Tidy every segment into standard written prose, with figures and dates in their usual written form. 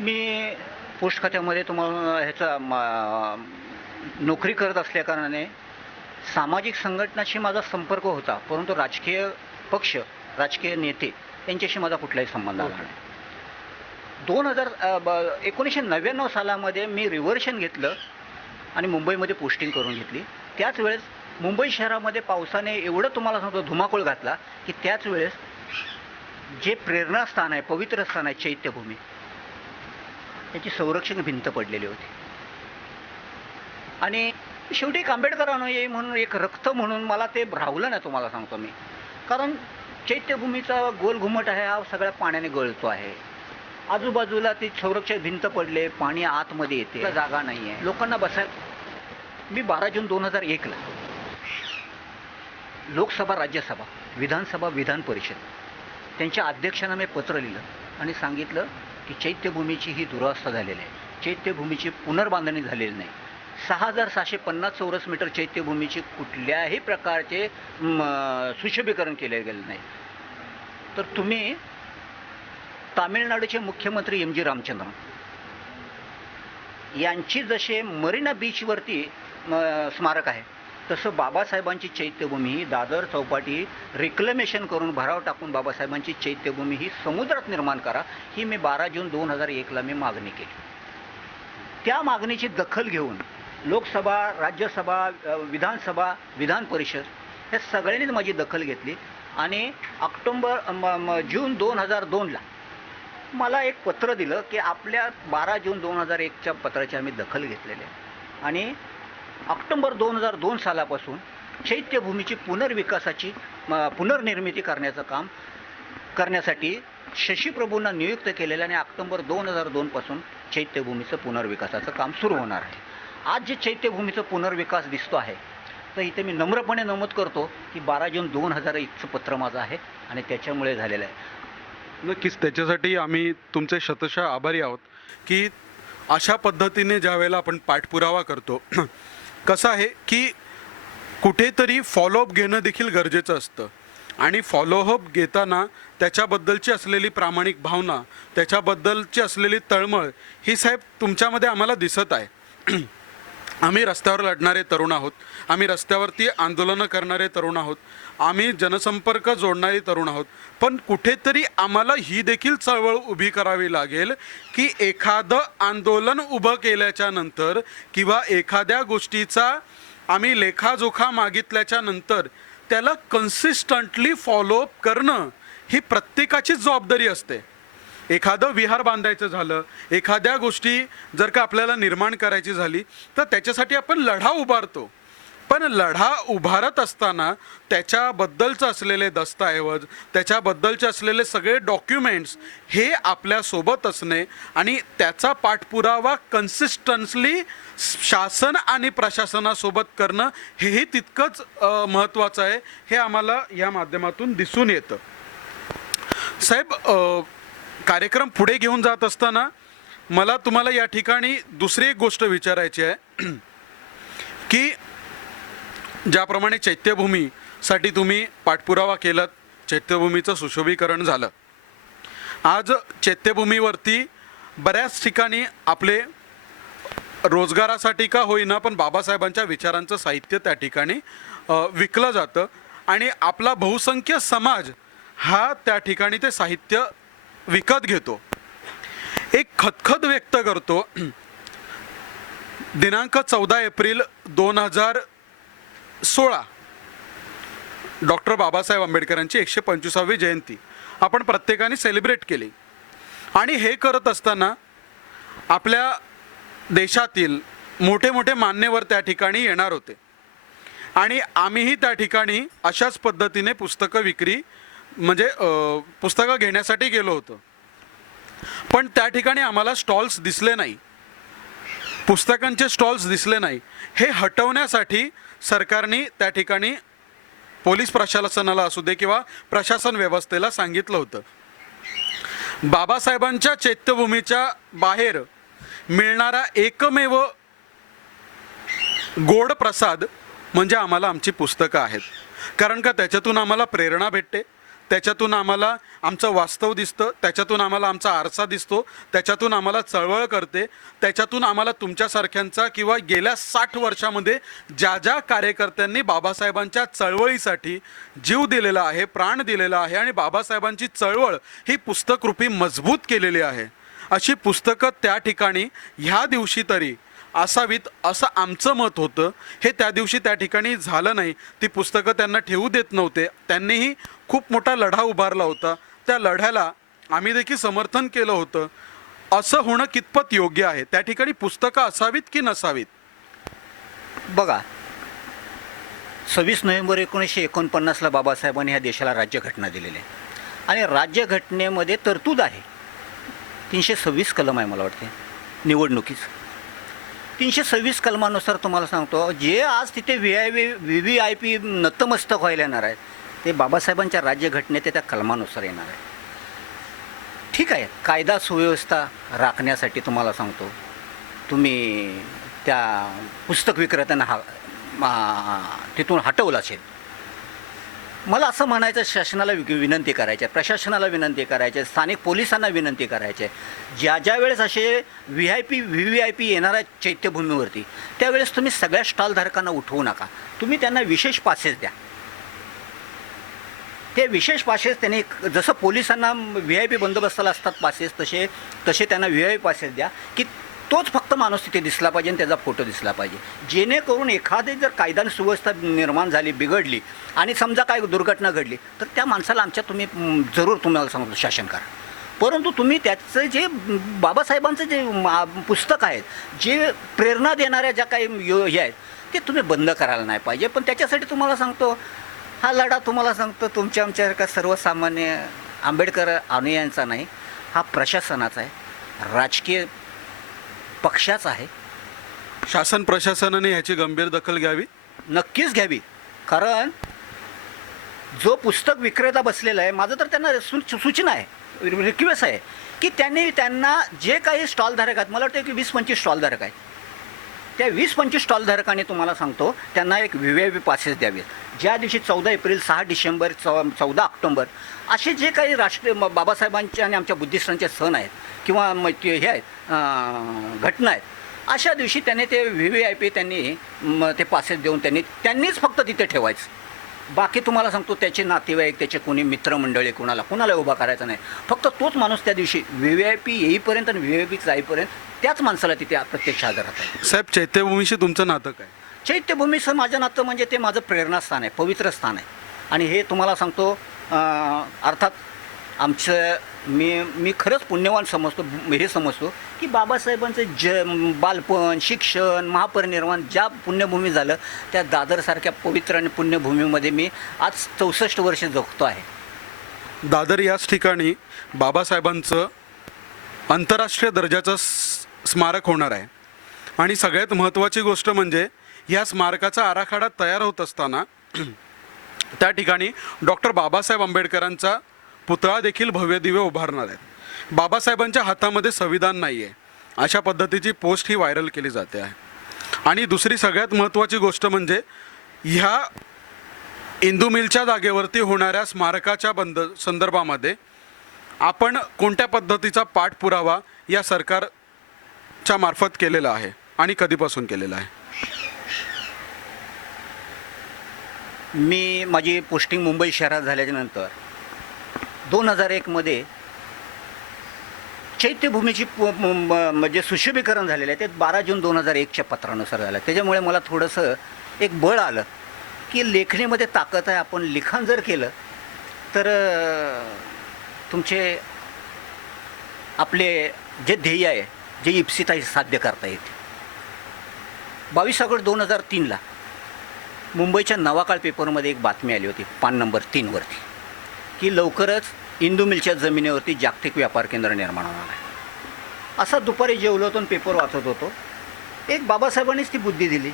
मी post खात्यामध्ये तुम्हाला नोकरी करत असल्याकारणाने सामाजिक संघटनाशी माझा संपर्क होता, परंतु राजकीय पक्ष, राजकीय नेते यांच्याशी माझा कुठलाही संबंध आला नाही. 1999 सालामध्ये मी रिव्हर्शन घेतलं आणि मुंबईमध्ये पोस्टिंग करून घेतली. त्याच वेळेस मुंबई शहरामध्ये पावसाने एवढं तुम्हाला सांगतो धुमाकूळ घातला की त्याच वेळेस जे प्रेरणास्थान आहे, पवित्र स्थान आहे चैत्यभूमी, त्याची संरक्षण भिंत पडलेली होती. आणि शेवटी एक आंबेडकरांनो म्हणून एक रक्त म्हणून मला ते राहवलं नाही, तुम्हाला सांगतो मी. कारण चैत्यभूमीचा गोल घुमट आहे, हा सगळ्या पाण्याने गळतो आहे. आजूबाजूला ती संरक्षण भिंत पडले, पाणी आतमध्ये येते, जागा नाही आहे लोकांना बसायला. मी 12 जून 2001ला लोकसभा, राज्यसभा, विधानसभा, विधान परिषद त्यांच्या अध्यक्षांना मी पत्र लिहिलं आणि सांगितलं की चैत्यभूमीची ही दुरावस्था झालेली आहे, चैत्यभूमीची पुनर्बांधणी झालेली नाही. 6,650 चौरस मीटर चैत्यभूमीची कुठल्याही प्रकारचे सुशोभीकरण केले गेले नाही. तर तुम्ही तामिळनाडूचे मुख्यमंत्री MG रामचंद्रन यांची जसे मरीना बीचवरती स्मारक आहे, तसं बाबासाहेबांची चैत्यभूमी ही दादर चौपाटी रिक्लेमेशन करून भराव टाकून बाबासाहेबांची चैत्यभूमी ही समुद्रात निर्माण करा, ही मी 12 जून 2001ला मी मागणी केली. त्या मागणीची दखल घेऊन लोकसभा, राज्यसभा, विधानसभा, विधान परिषद या सगळ्यांनीच माझी दखल घेतली आणि जून 2002ला मला एक पत्र दिलं की आपल्या 12 जून 2001च्या पत्राची आम्ही दखल घेतलेली आहे आणि ऑक्टोबर 2002 सालापासून चैत्यभूमीची पुनर्निर्मिती करण्याचं काम करण्यासाठी शशीप्रभूंना नियुक्त केलेलं आणि ऑक्टोबर 2002 पासून चैत्यभूमीचं पुनर्विकासाचं काम सुरू होणार आहे. आज जे चैत्यभूमीचं पुनर्विकास दिसतो आहे, तर इथे मी नम्रपणे नमूद करतो की 12 जून 2001चं पत्र माझं आहे आणि त्याच्यामुळे झालेलं आहे. नक्कीच, त्याच्यासाठी आम्ही तुमचे शतशः आभारी आहोत की अशा पद्धतीने ज्या वेळेला आपण पाठपुरावा करतो, कसं आहे की कुठेतरी फॉलोअप घेणं देखील गरजेचं असतं आणि फॉलोअप घेताना त्याच्याबद्दलची असलेली प्रामाणिक भावना, त्याच्याबद्दलची असलेली तळमळ ही साहेब तुमच्यामध्ये आम्हाला दिसत आहे. आम्ही रस्त्यावर लढणारे तरुण आहोत, आम्ही रस्त्यावरती आंदोलनं करणारे तरुण आहोत, आम्ही जनसंपर्क जोडणारे तरुण आहोत. पण कुठेतरी आम्हाला ही देखील चळवळ उभी करावी लागेल की एखादं आंदोलन उभं केल्याच्या नंतर किंवा एखाद्या गोष्टीचा आम्ही लेखाजोखा मागितल्याच्या नंतर त्याला कन्सिस्टंटली फॉलोअप करणं ही प्रत्येकाचीच जबाबदारी असते. एखादं विहार बांधायचं झालं, एखाद्या गोष्टी जर का आपल्याला निर्माण करायची झाली तर त्याच्यासाठी आपण लढा उभारतो. पण लढा उभारत असताना त्याच्याबद्दलचं असलेले दस्तऐवज, त्याच्याबद्दलचे असलेले सगळे डॉक्युमेंट्स हे आपल्यासोबत असणे आणि त्याचा पाठपुरावा कन्सिस्टन्सली शासन आणि प्रशासनासोबत करणं हेही तितकंच महत्त्वाचं आहे, हे आम्हाला या माध्यमातून दिसून येतं. साहेब, कार्यक्रम पुढे घेऊन जात असताना मला तुम्हाला या ठिकाणी दुसरी एक गोष्ट विचारायची आहे की ज्याप्रमाणे चैत्यभूमीसाठी तुम्ही पाठपुरावा केलात, चैत्यभूमीचं सुशोभीकरण झालं. आज चैत्यभूमीवरती बऱ्याच ठिकाणी आपले रोजगारासाठी का होईना पण बाबासाहेबांच्या विचारांचं साहित्य त्या ठिकाणी विकलं जातं आणि आपला बहुसंख्य समाज हा त्या ठिकाणी ते साहित्य विकत घेतो. एक खदखद व्यक्त करतो. दिनांक 14 एप्रिल 2016 डॉक्टर बाबासाहेब आंबेडकरांची 125वी जयंती आपण प्रत्येकाने सेलिब्रेट केली आणि हे करत असताना आपल्या देशातील मोठे मोठे मान्यवर त्या ठिकाणी येणार होते आणि आम्हीही त्या ठिकाणी अशाच पद्धतीने पुस्तकं विक्री म्हणजे पुस्तकं घेण्यासाठी गेलो होतो. पण त्या ठिकाणी आम्हाला स्टॉल्स दिसले नाही, पुस्तकांचे स्टॉल्स दिसले नाही. हे हटवण्यासाठी सरकारने त्या ठिकाणी पोलीस प्रशासनाला असू दे किंवा प्रशासन व्यवस्थेला सांगितलं होतं. बाबासाहेबांच्या चैत्यभूमीच्या बाहेर मिळणारा एकमेव गोड प्रसाद म्हणजे आम्हाला आमची पुस्तकं आहेत. कारण का त्याच्यातून आम्हाला प्रेरणा भेटते, त्याच्यातून आम्हाला आमचं वास्तव दिसतं, त्याच्यातून आम्हाला आमचा आरसा दिसतो, त्याच्यातून आम्हाला चळवळ करते, त्याच्यातून आम्हाला तुमच्यासारख्यांचा किंवा गेल्या 60 वर्षामध्ये ज्या ज्या कार्यकर्त्यांनी बाबासाहेबांच्या चळवळीसाठी जीव दिलेला आहे, प्राण दिलेला आहे आणि बाबासाहेबांची चळवळ ही पुस्तकरूपी मजबूत केलेली आहे, अशी पुस्तकं त्या ठिकाणी ह्या दिवशी तरी असावीत असं आमचं मत होतं. हे त्या दिवशी त्या ठिकाणी झालं नाही. ती पुस्तकं त्यांना ठेवू देत नव्हते. त्यांनीही खूप मोठा लढा उभारला होता. त्या लढ्याला आम्ही देखील समर्थन केलं होतं. असं होणं कितपत योग्य आहे? त्या ठिकाणी पुस्तकं असावीत की नसावीत? बघा, 26 नोव्हेंबर 1949ला बाबासाहेबांनी ह्या देशाला राज्यघटना दिलेली आहे आणि राज्यघटनेमध्ये तरतूद आहे. 326 कलम आहे मला वाटते निवडणुकीच. 326 कलमानुसार तुम्हाला सांगतो, जे आज तिथे VVIP नतमस्तक व्हायला येणार आहेत ते बाबासाहेबांच्या राज्यघटनेत त्या कलमानुसार येणार आहे. ठीक आहे, कायदा सुव्यवस्था राखण्यासाठी तुम्हाला सांगतो, तुम्ही त्या पुस्तक विक्रेत्यांना तिथून हटवलं असेल. मला असं म्हणायचं, शासनाला विनंती करायची आहे, प्रशासनाला विनंती करायची आहे, स्थानिक पोलिसांना विनंती करायची आहे, ज्या वेळेस असे VVIP येणार आहेत चैत्यभूमीवरती त्यावेळेस तुम्ही सगळ्या स्टॉलधारकांना उठवू नका. तुम्ही त्यांना विशेष पासेस द्या. ते विशेष पासेस त्यांनी, जसं पोलिसांना VIP बंदोबस्ताला असतात पासेस, तसे त्यांना VIP पासेस द्या की तोच फक्त माणूस तिथे दिसला पाहिजे आणि त्याचा फोटो दिसला पाहिजे, जेणेकरून एखादी जर कायदा आणि सुव्यवस्था निर्माण झाली, बिघडली आणि समजा काय दुर्घटना घडली तर त्या माणसाला तुम्ही जरूर तुम्हाला सांगतो शासन करा. परंतु तुम्ही त्याचं जे बाबासाहेबांचं जे पुस्तक आहेत, जे प्रेरणा देणाऱ्या ज्या काही हे आहेत ते तुम्ही बंद करायला नाही पाहिजे. पण त्याच्यासाठी तुम्हाला सांगतो, हा लढा तुम्हाला सांगतो आमच्यासारखा सर्वसामान्य आंबेडकर अनुयायांचा नाही, हा प्रशासनाचा आहे, राजकीय पक्षाचा आहे. शासन प्रशासनाने ह्याची गंभीर दखल घ्यावी, नक्कीच घ्यावी. कारण जो पुस्तक विक्रेता बसलेला आहे, माझं तर त्यांना सूचना आहे, रिक्वेस्ट आहे की त्यांना जे काही स्टॉलधारक आहेत, मला वाटतं की 20-25 स्टॉलधारक आहेत, त्या 20-25 स्टॉलधारकांनी तुम्हाला सांगतो त्यांना एक VVIP पासेस द्यावेत. ज्या दिवशी 14 एप्रिल, 6 डिसेंबर, 14 ऑक्टोबर असे जे काही राष्ट्रीय बाबासाहेबांचे आणि आमच्या बुद्धिस्टांचे सण आहेत किंवा हे आहेत घटना आहेत, अशा दिवशी त्यांनी ते VVIP त्यांनी ते पासेस देऊन त्यांनीच फक्त तिथे ठेवायचं. बाकी तुम्हाला सांगतो त्याचे नातेवाईक, त्याचे कोणी मित्रमंडळी कुणाला उभा करायचा नाही. फक्त तोच माणूस त्या दिवशी VVIP येईपर्यंत आणि VVIP जाईपर्यंत त्याच माणसाला तिथे प्रत्यक्ष हजर राहतात. साहेब, चैत्यभूमीशी तुमचं नातं काय? चैत्यभूमीचं माझं नातं म्हणजे ते माझं प्रेरणास्थान आहे, पवित्र स्थान आहे. आणि हे तुम्हाला सांगतो, अर्थात मी खरंच पुण्यवान समजतो, हे समजतो की बाबासाहेबांचं बालपण, शिक्षण, महापरिनिर्वाण ज्या पुण्यभूमी झालं त्या दादरसारख्या पवित्र आणि पुण्यभूमीमध्ये मी आज 64 वर्ष जगतो आहे. दादर याच ठिकाणी बाबासाहेबांचं आंतरराष्ट्रीय दर्जाचं स्मारक होणार आहे. आणि सगळ्यात महत्त्वाची गोष्ट म्हणजे या स्मारकाचा आराखडा तयार होत असताना त्या ठिकाणी डॉक्टर बाबासाहेब आंबेडकरांचा पुतळा देखील भव्यदिव्य उभारणार आहेत. बाबासाहेबांच्या हातामध्ये संविधान नाही आहे अशा पद्धतीची पोस्ट ही व्हायरल केली जाते आहे. आणि दुसरी सगळ्यात महत्त्वाची गोष्ट म्हणजे ह्या इंदू मिलच्या जागेवरती होणाऱ्या स्मारकाच्या संदर्भामध्ये आपण कोणत्या पद्धतीचा पाठपुरावा या सरकारच्या मार्फत केलेला आहे आणि कधीपासून केलेला आहे? माझी पोस्टिंग मुंबई शहरात झाल्याच्यानंतर 2001 चैत्यभूमीची म्हणजे सुशोभीकरण झालेलं आहे. ते 12 जून 2001च्या पत्रानुसार झालं. त्याच्यामुळे मला थोडंसं एक बळ आलं की लेखणीमध्ये ताकद आहे, आपण लिखाण जर केलं तर तुमचे आपले जे ध्येय आहे, जे इप्सित आहे साध्य करता येते. 22 ऑगस्ट 2003ला मुंबईच्या नवाकाळ पेपरमध्ये एक बातमी आली होती पान नंबर 3 वरती की लवकरच इंदू मिलच्या जमिनीवरती जागतिक व्यापार केंद्र निर्माण होणार आहे. असा दुपारी जेवलो होतो आणि पेपर वाचत होतो. एक बाबासाहेबांनीच ती बुद्धी दिली.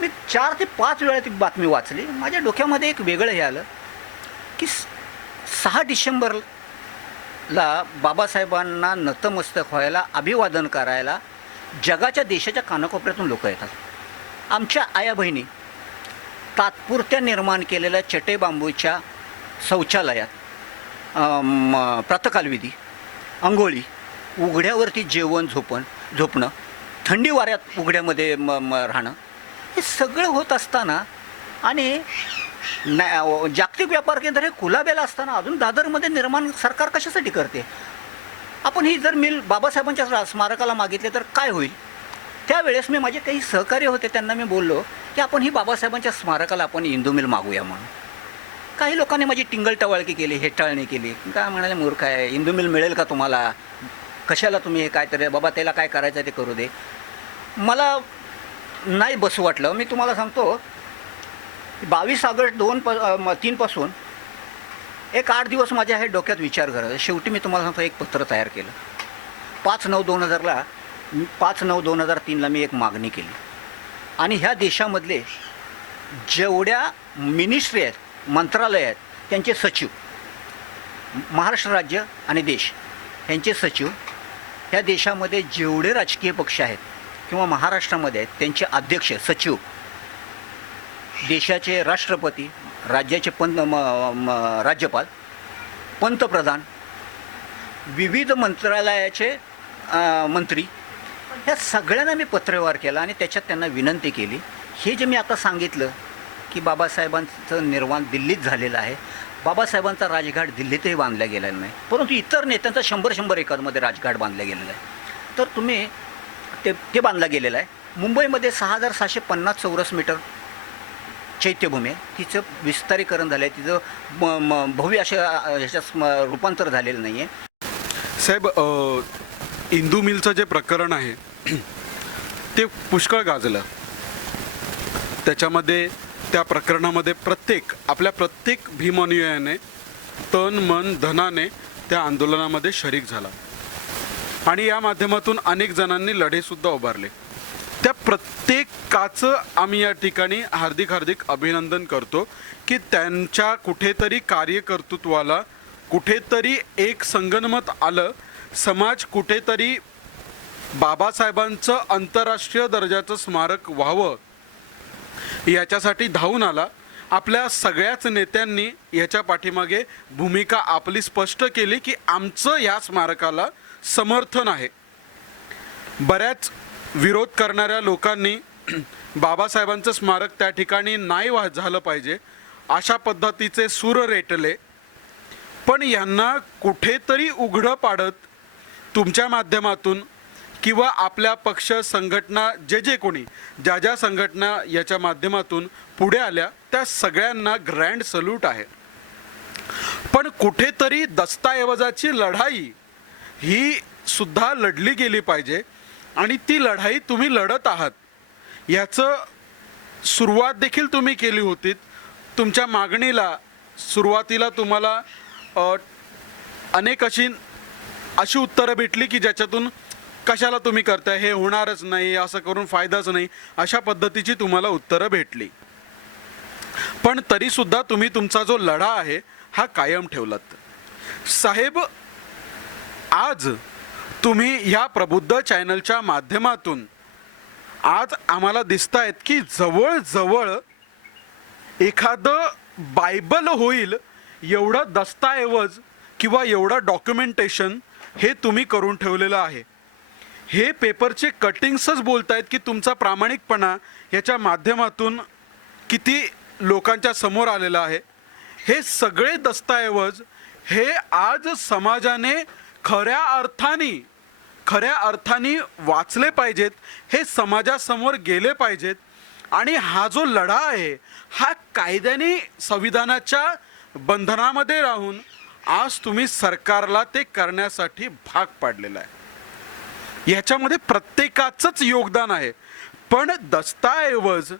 मी 4 ते 5 वेळा ती बातमी वाचली. माझ्या डोक्यामध्ये एक वेगळं हे आलं की 6 डिसेंबरला बाबासाहेबांना नतमस्तक व्हायला, अभिवादन करायला जगाच्या देशाच्या कानाकोपऱ्यातून लोक येतात. आमच्या आया बहिणी तात्पुरत्या निर्माण केलेल्या चटई बांबूच्या शौचालयात प्रातःकालविधी, अंघोळी, उघड्यावरती जेवण झोपणं, थंडी वाऱ्यात उघड्यामध्ये राहणं, हे सगळं होत असताना आणि जागतिक व्यापार केंद्र हे कुलाब्याला असताना अजून दादरमध्ये निर्माण सरकार कशासाठी करते? आपण ही जर मिल बाबासाहेबांच्या स्मारकाला मागितले तर काय होईल? त्यावेळेस मी माझे काही सहकारी होते, त्यांना मी बोललो की आपण ही बाबासाहेबांच्या स्मारकाला आपण इंदू मिल मागूया म्हणून. काही लोकांनी माझी टिंगलटवाळकी केली, हेटाळणी केली. काय म्हणाले, मूर्ख आहे, इंदू मिल मिळेल का तुम्हाला? कशाला तुम्ही हे काय तरी, बाबा त्याला काय करायचं ते करू दे. मला नाही बसू वाटलं. मी तुम्हाला सांगतो 22 ऑगस्ट 3 पासून एक 8 दिवस माझ्या हे डोक्यात विचार करायचा. शेवटी मी तुम्हाला सांगतो एक पत्र तयार केलं. 5/9/2003ला मी एक मागणी केली आणि ह्या देशामधले जेवढ्या मिनिस्ट्री आहेत, मंत्रालय आहेत, त्यांचे सचिव, महाराष्ट्र राज्य आणि देश यांचे सचिव, ह्या देशामध्ये जेवढे राजकीय पक्ष आहेत किंवा महाराष्ट्रामध्ये आहेत त्यांचे अध्यक्ष, सचिव, देशाचे राष्ट्रपती, राज्याचे राज्यपाल, पंतप्रधान, विविध मंत्रालयाचे मंत्री, ह्या सगळ्यांना मी पत्रव्यवहार केला आणि त्याच्यात त्यांना विनंती केली, हे जे मी आता सांगितलं की बाबासाहेबांचं निर्वाण दिल्लीत झालेलं आहे, बाबासाहेबांचा राजघाट दिल्लीतही बांधला गेलेला नाही, परंतु इतर नेत्यांचा 100 एकरमध्ये राजघाट बांधला गेलेला आहे. तर तुम्ही ते बांधला गेलेला आहे. मुंबईमध्ये 6750 चौरस मीटर चैत्यभूमी आहे. तिचं विस्तारीकरण झालं आहे, तिचं भव्य ह्याच्यात रूपांतर झालेलं नाही आहे. साहेब, इंदू मिलचं जे प्रकरण आहे ते पुष्कळ गाजलं. त्याच्यामध्ये त्या प्रकरणामध्ये आपल्या प्रत्येक भीमानुयायाने तन मन धनाने त्या आंदोलनामध्ये शरीक झाला आणि या माध्यमातून अनेक जणांनी लढेसुद्धा उभारले. त्या प्रत्येकाचं आम्ही या ठिकाणी हार्दिक अभिनंदन करतो की त्यांच्या कुठेतरी कार्यकर्तृत्वाला कुठेतरी एक संगनमत आलं. समाज कुठेतरी बाबासाहेबांचं आंतरराष्ट्रीय दर्जाचं स्मारक व्हावं याच्यासाठी धावून आला. आपल्या सगळ्याच नेत्यांनी याच्या पाठीमागे भूमिका आपली स्पष्ट केली की आमचं या स्मारकाला समर्थन आहे. बऱ्याच विरोध करणाऱ्या लोकांनी बाबासाहेबांचं स्मारक त्या ठिकाणी नाही झालं पाहिजे अशा पद्धतीचे सूर रेटले, पण यांना कुठेतरी उघडं पाडत तुमच्या माध्यमातून किंवा आपल्या पक्ष संघटना जे कोणी ज्या संघटना याच्या माध्यमातून पुढे आल्या त्या सगळ्यांना ग्रँड सल्यूट आहे. पण कुठेतरी दस्तऐवजाची लढाई ही सुद्धा लढली गेली पाहिजे आणि ती लढाई तुम्ही लढत आहात. याचं सुरुवात देखील तुम्ही केली होती. तुमच्या मागणीला सुरुवातीला तुम्हाला अनेक अशी उत्तरं भेटली की ज्याच्यातून कशाला तुम्ही करताय, हे होणारच नाही, असं करून फायदाच नाही, अशा पद्धतीची तुम्हाला उत्तरं भेटली. पण तरीसुद्धा तुम्ही तुमचा जो लढा आहे हा कायम ठेवलात. साहेब, आज तुम्ही ह्या प्रबुद्ध चॅनलच्या माध्यमातून आज आम्हाला दिसतायत की जवळजवळ एखादं बायबल होईल एवढं दस्तऐवज किंवा एवढं डॉक्युमेंटेशन हे तुम्ही करून ठेवलेलं आहे. हे पेपरचे कटिंग्सच बोलत आहेत की तुमचा प्रामाणिकपणा याच्या माध्यमातून किती लोकांच्या समोर आलेला आहे. हे सगळे दस्तऐवज हे आज समाजाने खऱ्या अर्थाने वाचले पाहिजेत, हे समाजासमोर गेले पाहिजेत. आणि हा जो लढा आहे हा कायद्याने संविधानाच्या बंधनामध्ये राहून आज तुम्ही सरकारला ते करण्यासाठी भाग पाडलेला आहे. ह्याच्यामध्ये प्रत्येकाचंच योगदान आहे. पण दस्तऐवज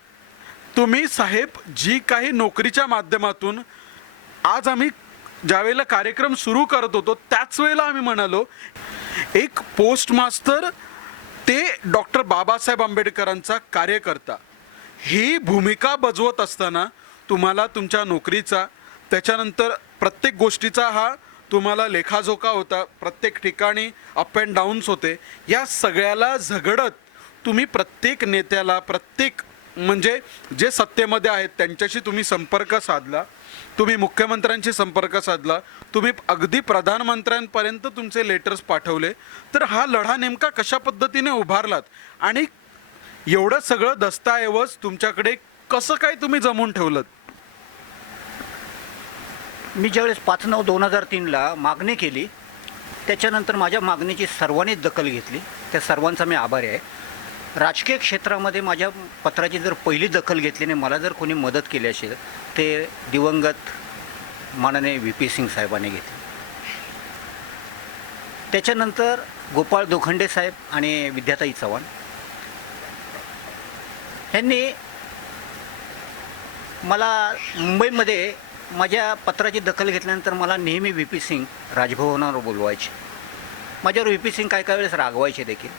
तुम्ही साहेब जी काही नोकरीच्या माध्यमातून आज आम्ही ज्यावेळेला कार्यक्रम सुरू करत होतो त्याच वेळेला आम्ही म्हणालो एक पोस्ट मास्तर ते डॉक्टर बाबासाहेब आंबेडकरांचा कार्यकर्ता ही भूमिका बजवत असताना तुम्हाला तुमच्या नोकरीचा त्याच्यानंतर प्रत्येक गोष्टीचा हा तुम्हाला लेखाजोखा होता. प्रत्येक ठिकाणी अप अँड डाऊन्स होते. या सगळ्याला झगडत तुम्ही प्रत्येक नेत्याला प्रत्येक म्हणजे जे सत्तेमध्ये आहेत त्यांच्याशी तुम्ही संपर्क साधला, तुम्ही मुख्यमंत्र्यांशी संपर्क साधला, तुम्ही अगदी प्रधानमंत्र्यांपर्यंत तुमचे लेटर्स पाठवले, तर हा लढा नेमका कशा पद्धतीने उभारलात आणि एवढं सगळं दस्तऐवज तुमच्याकडे कसं काय तुम्ही जमवून ठेवलं? मी ज्यावेळेस 5/9/2003ला मागणी केली, त्याच्यानंतर माझ्या मागणीची सर्वांनीच दखल घेतली. त्या सर्वांचा मी आभारी आहे. राजकीय क्षेत्रामध्ये माझ्या पत्राची जर पहिली दखल घेतली नाही, मला जर कोणी मदत केली असेल, ते दिवंगत माननीय VP सिंग साहेबांनी घेतली. त्याच्यानंतर गोपाळ दोखंडे साहेब आणि विद्याताई चव्हाण यांनी मला मुंबईमध्ये माझ्या पत्राची दखल घेतल्यानंतर मला नेहमी VP सिंग राजभवनावर बोलवायचे. माझ्यावर VP सिंग काही वेळेस रागवायचे देखील,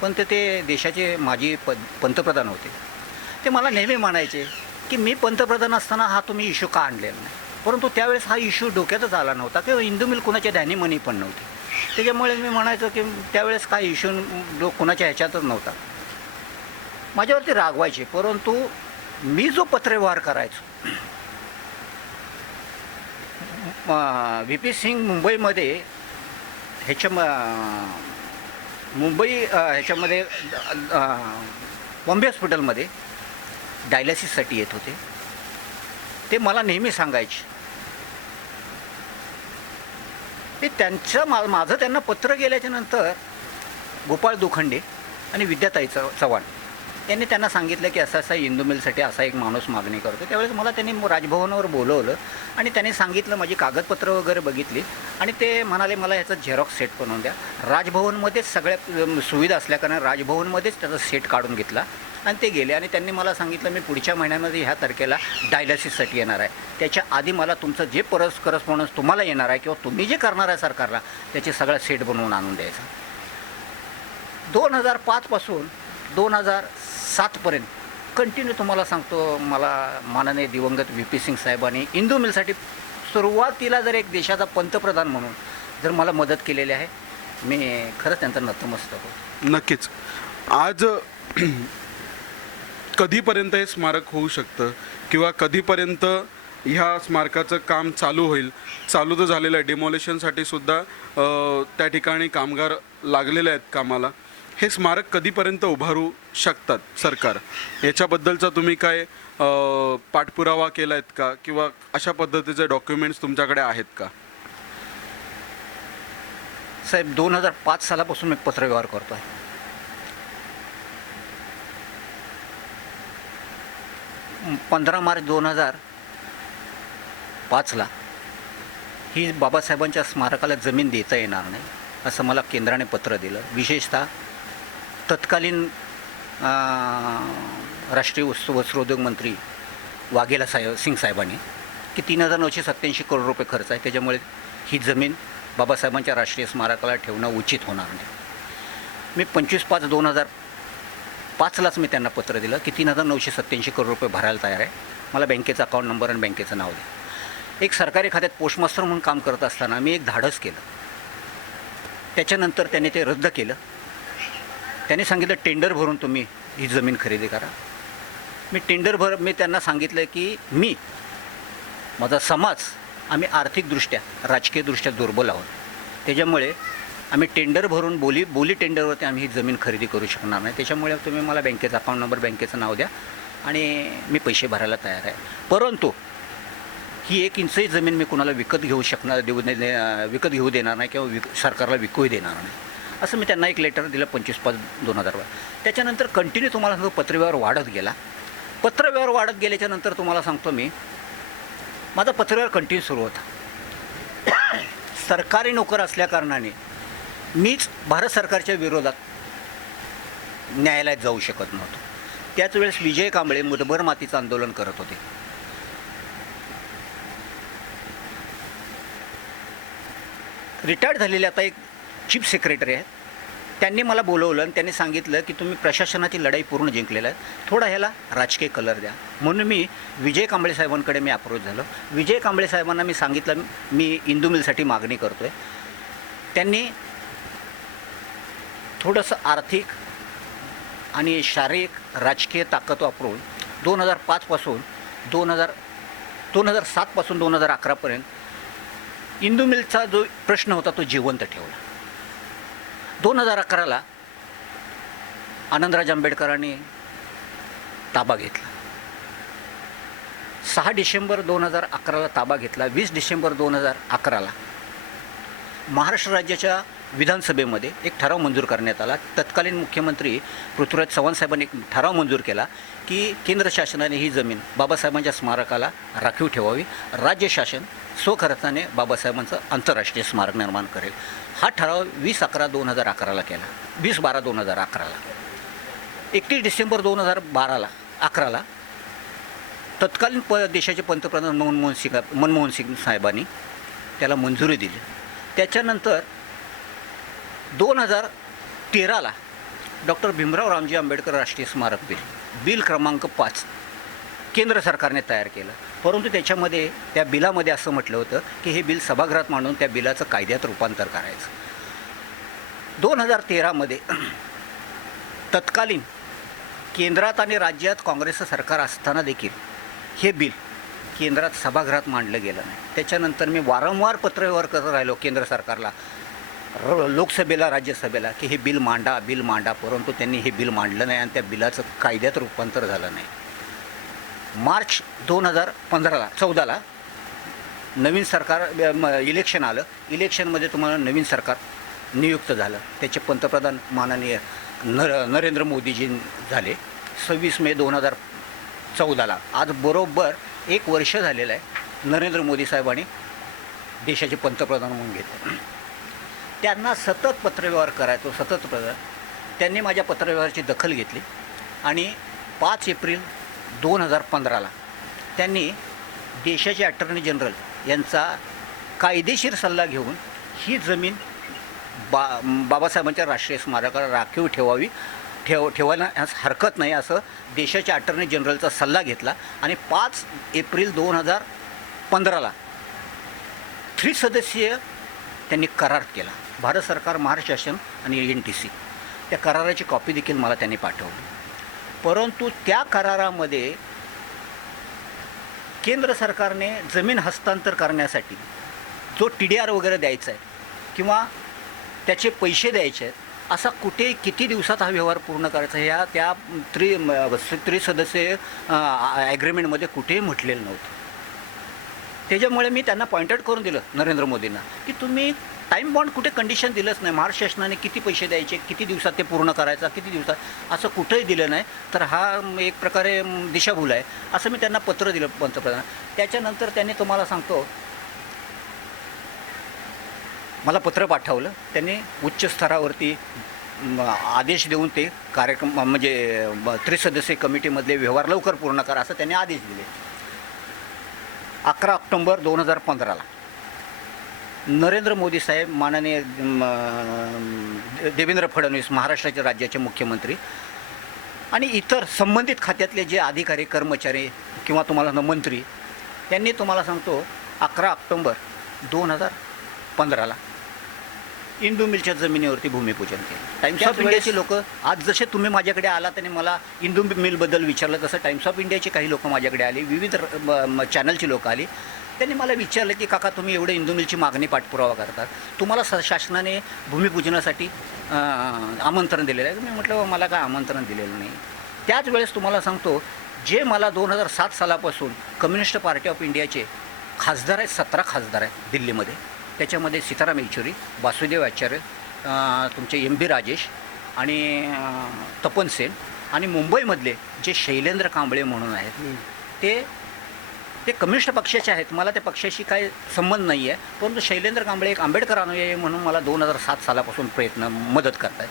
पण ते देशाचे माजी पंतप्रधान होते. ते मला नेहमी म्हणायचे की मी पंतप्रधान असताना हा तुम्ही इश्यू का आणलेला नाही. परंतु त्यावेळेस हा इश्यू डोक्यातच आला नव्हता किंवा इंदू मिल कुणाच्या ध्यानीमनी पण नव्हती. त्याच्यामुळे मी म्हणायचो की त्यावेळेस काय इश्यू कुणाच्या ह्याच्यातच नव्हता. माझ्यावरती रागवायचे, परंतु मी जो पत्रव्यवहार करायचो, VP सिंग मुंबईमध्ये ह्याच्यामध्ये बॉम्बे हॉस्पिटलमध्ये डायलिसिससाठी येत होते. ते मला नेहमी सांगायचे. ते माझं त्यांना पत्र गेल्याच्यानंतर गोपाळ दोखंडे आणि विद्याताई चव्हाण यांनी त्यांना सांगितलं की असं इंदू मिलसाठी असा एक माणूस मागणी करतो. त्यावेळेस मला त्यांनी राजभवनावर बोलवलं आणि त्यांनी सांगितलं, माझी कागदपत्र वगैरे बघितली आणि ते म्हणाले मला ह्याचा झेरॉक्स सेट बनवून द्या. राजभवनमध्येच सगळ्या सुविधा असल्याकारणाने राजभवनमध्येच त्याचा सेट काढून घेतला आणि ते गेले. आणि त्यांनी मला सांगितलं मी पुढच्या महिन्यामध्ये ह्या तारखेला डायलिसिससाठी येणार आहे. त्याच्या आधी मला तुमचं जे करस्पॉन्डन्स तुम्हाला येणार आहे किंवा तुम्ही जे करणार आहे सरकारला, त्याचे सगळा सेट बनवून आणून द्यायचा. 2005 पासून 2007पर्यंत कंटिन्यू तुम्हाला सांगतो, मला माननीय दिवंगत VP सिंग साहेबांनी इंदू मिलसाठी सुरुवातीला जर एक देशाचा पंतप्रधान म्हणून जर मला मदत केलेली आहे, मी खरंच त्यांचा नतमस्तक होतो. नक्कीच. आज कधीपर्यंत हे स्मारक होऊ शकतं किंवा कधीपर्यंत ह्या स्मारकाचं काम चालू होईल? चालू तर झालेलं आहे, डिमॉलिशनसाठी सुद्धा त्या ठिकाणी कामगार लागलेले आहेत कामाला. हे स्मारक कधीपर्यंत उभारू शकतात सरकार, याच्याबद्दलचा तुम्ही काय पाठपुरावा केला आहेत का किंवा अशा पद्धतीचे डॉक्युमेंट्स तुमच्याकडे आहेत का? साहेब 2005 सालापासून मी पत्रव्यवहार करतो आहे. 15 मार्च 2005ला ही बाबासाहेबांच्या स्मारकाला जमीन देता येणार नाही असं मला केंद्राने पत्र दिलं. विशेषतः तत्कालीन राष्ट्रीय वस्त्रोद्योग मंत्री वाघेला सिंग साहेबांनी की 3,987 करोड रुपये खर्च आहे, त्याच्यामुळे ही जमीन बाबासाहेबांच्या राष्ट्रीय स्मारकाला ठेवणं उचित होणार नाही. मी 25/5/2005लाच मी त्यांना पत्र दिलं की 3,987 करोड रुपये भरायला तयार आहे, मला बँकेचा अकाउंट नंबर आणि बँकेचं नाव द्या. एक सरकारी खात्यात पोस्टमास्टर म्हणून काम करत असताना मी एक धाडस केलं. त्याच्यानंतर त्याने ते रद्द केलं. त्यांनी सांगितलं टेंडर भरून तुम्ही ही जमीन खरेदी करा. मी त्यांना सांगितलं की माझा समाज आम्ही आर्थिकदृष्ट्या राजकीयदृष्ट्या दुर्बल आहोत, त्याच्यामुळे आम्ही टेंडर भरून बोली टेंडरवरती आम्ही ही जमीन खरेदी करू शकणार नाही. त्याच्यामुळे तुम्ही मला बँकेचा अकाउंट नंबर बँकेचं नाव द्या आणि मी पैसे भरायला तयार आहे. परंतु ही 1 इंचही जमीन मी कुणाला विकत घेऊ देणार नाही किंवा सरकारला विकूही देणार नाही असं मी त्यांना एक लेटर दिलं 25/5/2012. त्याच्यानंतर कंटिन्यू तुम्हाला सांगतो पत्रव्यवहार वाढत गेला. पत्रव्यवहार वाढत गेल्याच्यानंतर तुम्हाला सांगतो मी माझा पत्रव्यवहार कंटिन्यू सुरू होता. सरकारी नोकर असल्याकारणाने मीच भारत सरकारच्या विरोधात न्यायालयात जाऊ शकत नव्हतो. त्याच वेळेस विजय कांबळे मुठभर मातीचं आंदोलन करत होते. रिटायर्ड झालेले आता एक चीफ सेक्रेटरी आहेत, त्यांनी मला बोलवलं आणि त्यांनी सांगितलं की तुम्ही प्रशासनाची लढाई पूर्ण जिंकलेला आहे, थोडा ह्याला राजकीय कलर द्या. म्हणून मी विजय कांबळे साहेबांकडे मी अप्रोच झालो. विजय कांबळे साहेबांना मी सांगितलं मी इंदू मिलसाठी मागणी करतो आहे. त्यांनी थोडंसं आर्थिक आणि शारीरिक राजकीय ताकद वापरून 2005पासून 2007पासून 2011पर्यंत इंदू मिलचा जो प्रश्न होता तो जिवंत ठेवला. 2011ला आनंदराज आंबेडकरांनी ताबा घेतला. 6 डिसेंबर 2011ला ताबा घेतला. 20 डिसेंबर 2011ला महाराष्ट्र राज्याच्या विधानसभेमध्ये एक ठराव मंजूर करण्यात आला. तत्कालीन मुख्यमंत्री पृथ्वीराज चव्हाण साहेबांनी एक ठराव मंजूर केला की केंद्र शासनाने ही जमीन बाबासाहेबांच्या स्मारकाला राखीव ठेवावी. राज्य शासन स्वखर्चाने बाबासाहेबांचं आंतरराष्ट्रीय स्मारक निर्माण करेल. हा ठराव 20/11/2011ला केला. 20/12/2011ला 31 डिसेंबर 2011ला तत्कालीन देशाचे पंतप्रधान मनमोहन सिंग साहेबांनी त्याला मंजुरी दिली. त्याच्यानंतर 2013ला डॉक्टर भीमराव रामजी आंबेडकर राष्ट्रीय स्मारक बिल क्रमांक 5 केंद्र सरकारने तयार केलं. परंतु त्याच्यामध्ये त्या बिलामध्ये असं म्हटलं होतं की हे बिल सभागृहात मांडून त्या बिलाचं कायद्यात रूपांतर करायचं. 2013मध्ये तत्कालीन केंद्रात आणि राज्यात काँग्रेसचं सरकार असताना देखील हे बिल केंद्रात सभागृहात मांडलं गेलं नाही. त्याच्यानंतर मी वारंवार पत्रव्यवहार करत राहिलो केंद्र सरकारला, लोकसभेला, राज्यसभेला की हे बिल मांडा, परंतु त्यांनी हे बिल मांडलं नाही आणि त्या बिलाचं कायद्यात रूपांतर झालं नाही. मार्च 2014ला नवीन सरकार इलेक्शन आलं. इलेक्शनमध्ये तुम्हाला नवीन सरकार नियुक्त झालं. त्याचे पंतप्रधान माननीय नरेंद्र मोदीजी झाले 26 मे 2014ला. आज बरोबर 1 वर्ष झालेलं आहे नरेंद्र मोदी साहेबांनी देशाचे पंतप्रधान म्हणून घेतले. त्यांना सतत पत्रव्यवहार करायचो. त्यांनी माझ्या पत्रव्यवहाराची दखल घेतली आणि 5 एप्रिल 2015ला त्यांनी देशाचे अटर्नी जनरल यांचा कायदेशीर सल्ला घेऊन ही जमीन बाबासाहेबांच्या राष्ट्रीय स्मारकाला राखीव ठेवायला हरकत नाही असं देशाच्या अटर्नी जनरलचा सल्ला घेतला आणि 5 एप्रिल 2015ला 3 सदस्यीय त्यांनी करार केला. भारत सरकार, महाराष्ट्र शासन आणि NTC. त्या कराराची कॉपी देखील मला त्यांनी पाठवली. परंतु त्या करारामध्ये केंद्र सरकारने जमीन हस्तांतर करण्यासाठी जो TDR वगैरे द्यायचा आहे किंवा त्याचे पैसे द्यायचे आहेत असा कुठे किती दिवसात हा व्यवहार पूर्ण करायचा ह्या त्या त्रिसदस्यीय ॲग्रीमेंटमध्ये कुठेही म्हटलेलं नव्हतं. त्याच्यामुळे मी त्यांना पॉईंट आऊट करून दिलं नरेंद्र मोदींना की तुम्ही टाईम बॉन्ड कुठे कंडिशन दिलंच नाही. महाराष्ट्र शासनाने किती पैसे द्यायचे, किती दिवसात ते पूर्ण करायचा, किती दिवसात, असं कुठंही दिलं नाही. तर हा एक प्रकारे दिशाभूल आहे असं मी त्यांना पत्र दिलं पंतप्रधान. त्याच्यानंतर त्यांनी तुम्हाला सांगतो मला पत्र पाठवलं. त्यांनी उच्च स्तरावरती आदेश देऊन ते कार्यक्रम म्हणजे त्रिसदस्यीय कमिटीमधले व्यवहार लवकर पूर्ण करा असं त्यांनी आदेश दिले. 11 ऑक्टोबर 2015ला नरेंद्र मोदी साहेब, माननीय देवेंद्र फडणवीस महाराष्ट्राचे राज्याचे मुख्यमंत्री आणि इतर संबंधित खात्यातले जे अधिकारी, कर्मचारी किंवा तुम्हाला मंत्री, त्यांनी तुम्हाला सांगतो 11 ऑक्टोबर 2015ला इंदू मिलच्या जमिनीवरती भूमिपूजन केलं. टाइम्स ऑफ इंडियाचे लोक आज जसे तुम्ही माझ्याकडे आलात आणि मला इंदू मिलबद्दल विचारलं तसं टाइम्स ऑफ इंडियाचे काही लोक माझ्याकडे आले, विविध चॅनलची लोक आली. त्यांनी मला विचारलं की काका तुम्ही एवढे इंदू मिलची मागणी पाठपुरावा करतात, तुम्हाला शासनाने भूमिपूजनासाठी आमंत्रण दिलेलं आहे. मी म्हटलं मला काय आमंत्रण दिलेलं नाही. त्याच वेळेस तुम्हाला सांगतो जे मला 2007 सालापासून कम्युनिस्ट पार्टी ऑफ इंडियाचे खासदार आहेत, 17 खासदार आहेत दिल्लीमध्ये. त्याच्यामध्ये सीताराम येचुरी, वासुदेव आचार्य, तुमचे MB राजेश आणि तपन सेन आणि मुंबईमधले जे शैलेंद्र कांबळे म्हणून आहेत ते कम्युनिस्ट पक्षाचे आहेत. मला त्या पक्षाशी काही संबंध नाही आहे, परंतु शैलेंद्र कांबळे एक आंबेडकर अनुयायी म्हणून मला 2007 सालापासून मदत करत आहेत.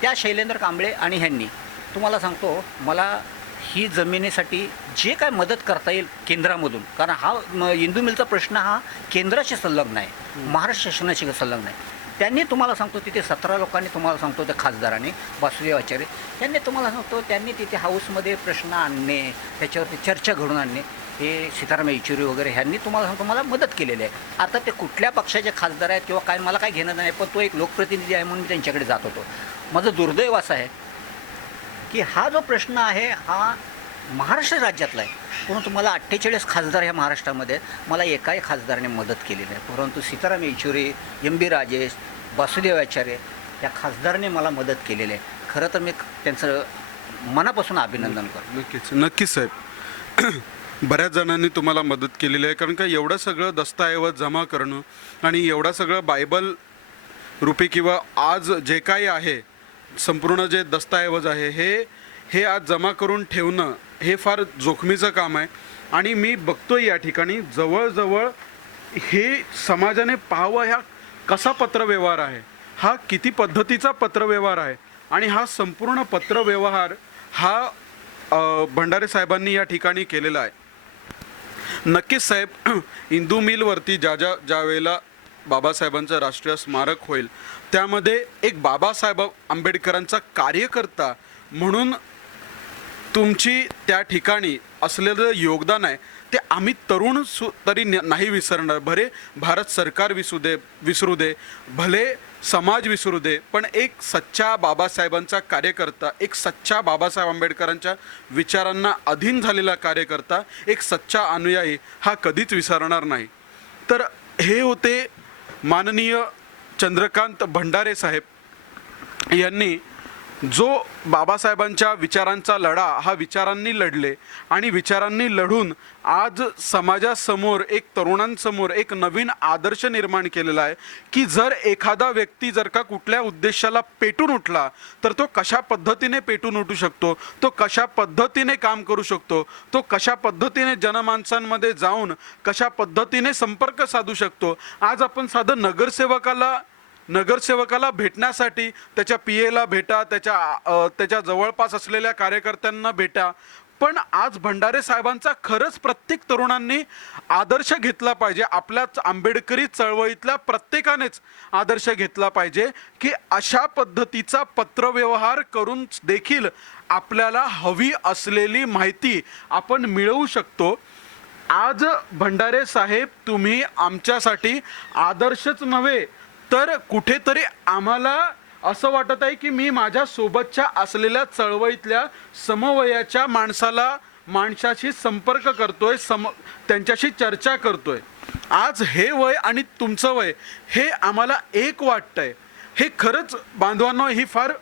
त्या शैलेंद्र कांबळे आणि ह्यांनी तुम्हाला सांगतो मला ही जमिनीसाठी जे काय मदत करता येईल केंद्रामधून, कारण हा इंदू मिलचा प्रश्न हा केंद्राशी संलग्न आहे, महाराष्ट्र शासनाशी संलग्न आहे. त्यांनी तुम्हाला सांगतो तिथे 17 लोकांनी तुम्हाला सांगतो त्या खासदारांनी, वासुदेव आचार्य त्यांनी तुम्हाला सांगतो त्यांनी तिथे हाऊसमध्ये प्रश्न आणणे, त्याच्यावरती चर्चा घडून आणणे, हे सीताराम येचुरी वगैरे ह्यांनी तुम्हाला सांगतो मला मदत केलेली आहे. आता ते कुठल्या पक्षाचे खासदार आहेत किंवा काय मला काय घेणं नाही, पण तो एक लोकप्रतिनिधी आहे म्हणून मी त्यांच्याकडे जात होतो. माझं दुर्दैव असं आहे की हा जो प्रश्न आहे हा महाराष्ट्र राज्यातला आहे, परंतु मला 48 खासदार ह्या महाराष्ट्रामध्ये मला एकाही खासदाराने मदत केलेली आहे. परंतु सीताराम येचुरी, एम बी राजेश, वासुदेव आचार्य या खासदाराने मला मदत केलेली आहे. खरं तर मी त्यांचं मनापासून अभिनंदन करतो. नक्कीच नक्कीच साहेब. बऱ्याच जणांनी तुम्हाला मदत केलेली आहे, कारण का एवढं सगळं दस्तऐवज जमा करणं आणि एवढं सगळं बायबल रूपी किंवा आज जे काही आहे संपूर्ण जे दस्तऐवज आहे हे आज जमा करून ठेवणं हे फार जोखमीचं काम आहे. आणि मी बघतोय या ठिकाणी जवळजवळ हे समाजाने पाहावं ह्या कसा पत्रव्यवहार आहे, हा किती पद्धतीचा पत्रव्यवहार आहे. आणि हा संपूर्ण पत्रव्यवहार हा भंडारे साहेबांनी या ठिकाणी केलेला आहे. नक्कीच साहेब, इंदू मिलवरती ज्या वेळेला बाबासाहेबांचं राष्ट्रीय स्मारक होईल त्यामध्ये एक बाबासाहेब आंबेडकरांचा कार्यकर्ता म्हणून तुमची त्या ठिकाणी असलेलं योगदान आहे ते आम्ही तरुण तरी नाही विसरणार. भले भारत सरकार विसरू दे, भले समाज विसरू दे, पण एक सच्चा बाबासाहेबांचा कार्यकर्ता, एक सच्चा बाबासाहेब आंबेडकरांच्या विचारांना अधीन झालेला कार्यकर्ता, एक सच्चा अनुयायी हा कधीच विसरणार नाही. तर हे होते माननीय चंद्रकांत भंडारे साहेब यांनी जो बाबासाहेबांच्या विचारांचा लढा हा विचारांनी लढले आणि विचारांनी लढून आज समाजासमोर एक तरुणांसमोर एक नवीन आदर्श निर्माण केलेला आहे की जर एखादा व्यक्ती जर का कुठल्या उद्देशाला पेटून उठला तर तो कशा पद्धतीने पेटून उठू शकतो, तो कशा पद्धतीने काम करू शकतो, तो कशा पद्धतीने जनमानसांमध्ये जाऊन कशा पद्धतीने संपर्क साधू शकतो. आज आपण साधं नगरसेवकाला भेटण्यासाठी त्याच्या पीएला भेटा, त्याच्या जवळपास असलेल्या कार्यकर्त्यांना भेटा, पण आज भंडारे साहेबांचा खरंच प्रत्येक तरुणांनी आदर्श घेतला पाहिजे. आपल्याच आंबेडकरी चळवळीतल्या प्रत्येकानेच आदर्श घेतला पाहिजे की अशा पद्धतीचा पत्रव्यवहार करून देखील आपल्याला हवी असलेली माहिती आपण मिळवू शकतो. आज भंडारे साहेब तुम्ही आमच्यासाठी आदर्शच नव्हे तर कुठेतरी आम्हाला असं वाटत आहे की मी माझ्या सोबतच्या असलेल्या चळवळीतल्या समवयाच्या माणसाशी संपर्क करतोय, त्यांच्याशी चर्चा करतोय. आज हे वय आणि तुमचं वय हे आम्हाला एक वाटतंय. हे खरंच बांधवांनो ही फार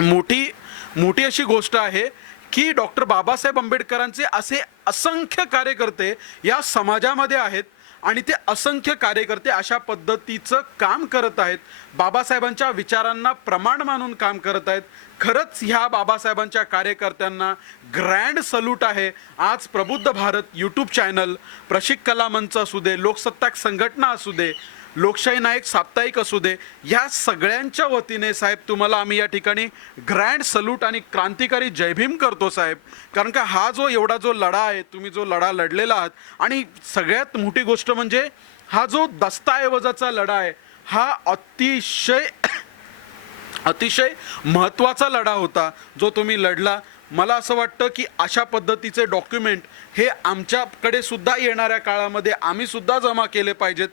मोठी अशी गोष्ट आहे की डॉक्टर बाबासाहेब आंबेडकरांचे असे असंख्य कार्यकर्ते या समाजामध्ये आहेत आणि ते असंख्य कार्यकर्ते अशा पद्धतीचं काम करत आहेत, बाबासाहेबांच्या विचारांना प्रमाण मानून काम करत आहेत. खरंच ह्या बाबासाहेबांच्या कार्यकर्त्यांना ग्रँड सल्यूट आहे. आज प्रबुद्ध भारत यूट्यूब चॅनल, प्रशिक कला मंच असू दे, लोकसत्ताक संघटना असू दे, लोकशाही नायक साप्ताहिक असू दे, या सगळ्यांच्या वतीने साहेब तुम्हाला आम्ही या ठिकाणी ग्रँड सल्यूट आणि क्रांतिकारी जयभीम करतो साहेब. कारण का हा एवढा जो लढा आहे, तुम्ही जो लढा लढलेला आहात आणि सगळ्यात मोठी गोष्ट म्हणजे हा जो दस्तऐवजाचा लढा आहे हा अतिशय महत्त्वाचा लढा होता जो तुम्ही लढला. मला असं वाटतं की अशा पद्धतीचे डॉक्युमेंट हे आमच्याकडे सुद्धा येणाऱ्या काळामध्ये आम्ही सुद्धा जमा केले पाहिजेत.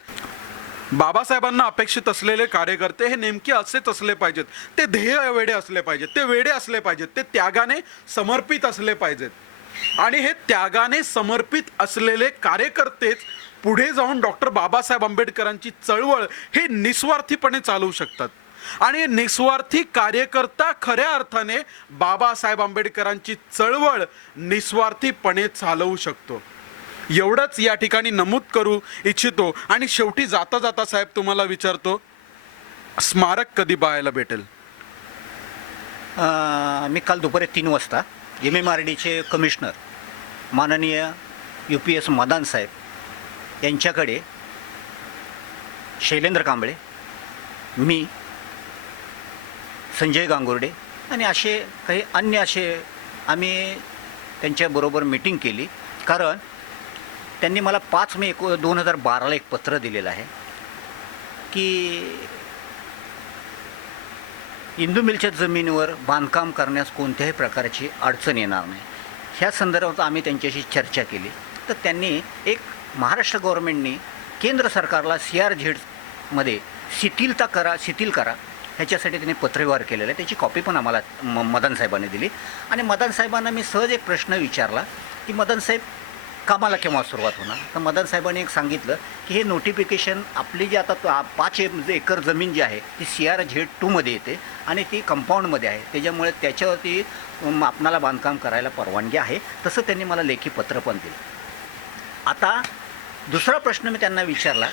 बाबासाहेबांना अपेक्षित असलेले कार्यकर्ते हे नेमके असेच असले पाहिजेत. ते ध्येय वेडे असले पाहिजेत, ते वेडे असले पाहिजेत, ते त्यागाने समर्पित असले पाहिजेत. आणि हे त्यागाने समर्पित असलेले कार्यकर्तेच पुढे जाऊन डॉक्टर बाबासाहेब आंबेडकरांची चळवळ हे निस्वार्थीपणे चालवू शकतात. आणि निस्वार्थी कार्यकर्ता खऱ्या अर्थाने बाबासाहेब आंबेडकरांची चळवळ निस्वार्थीपणे चालवू शकतो. एवढंच या ठिकाणी नमूद करू इच्छितो. आणि शेवटी जाता जाता साहेब तुम्हाला विचारतो, स्मारक कधी पाहायला भेटेल? मी काल दुपारी 3 वाजता MMRDचे कमिशनर माननीय UPS मदान साहेब यांच्याकडे शैलेंद्र कांबळे, मी, संजय गांगुर्डे आणि काही अन्य आम्ही त्यांच्याबरोबर मीटिंग केली. कारण त्यांनी मला 5 मे 2012 एक पत्र दिलेलं आहे की इंदू मिलच्या जमिनीवर बांधकाम करण्यास कोणत्याही प्रकारची अडचण येणार नाही. ह्या संदर्भात आम्ही त्यांच्याशी चर्चा केली. तर त्यांनी महाराष्ट्र गव्हर्नमेंटनी केंद्र सरकारला CRZ मध्ये शिथिल करा ह्याच्यासाठी त्यांनी पत्रव्यवहार केलेला आहे. त्याची कॉपी पण आम्हाला मदन साहेबांनी दिली. आणि मदन साहेबांना मी सहज एक प्रश्न विचारला की मदन साहेब कामाला केव्हा सुरुवात होणार. तर मदन साहेबांनी एक सांगितलं की हे नोटिफिकेशन आपली जी आता 5 एकर जमीन जी आहे ती CRZ2मध्ये येते आणि ती कंपाऊंडमध्ये आहे, त्याच्यामुळे त्याच्यावरती आपणाला बांधकाम करायला परवानगी आहे. तसं त्यांनी मला लेखी पत्र पण दिलं. आता दुसरा प्रश्न मी त्यांना विचारला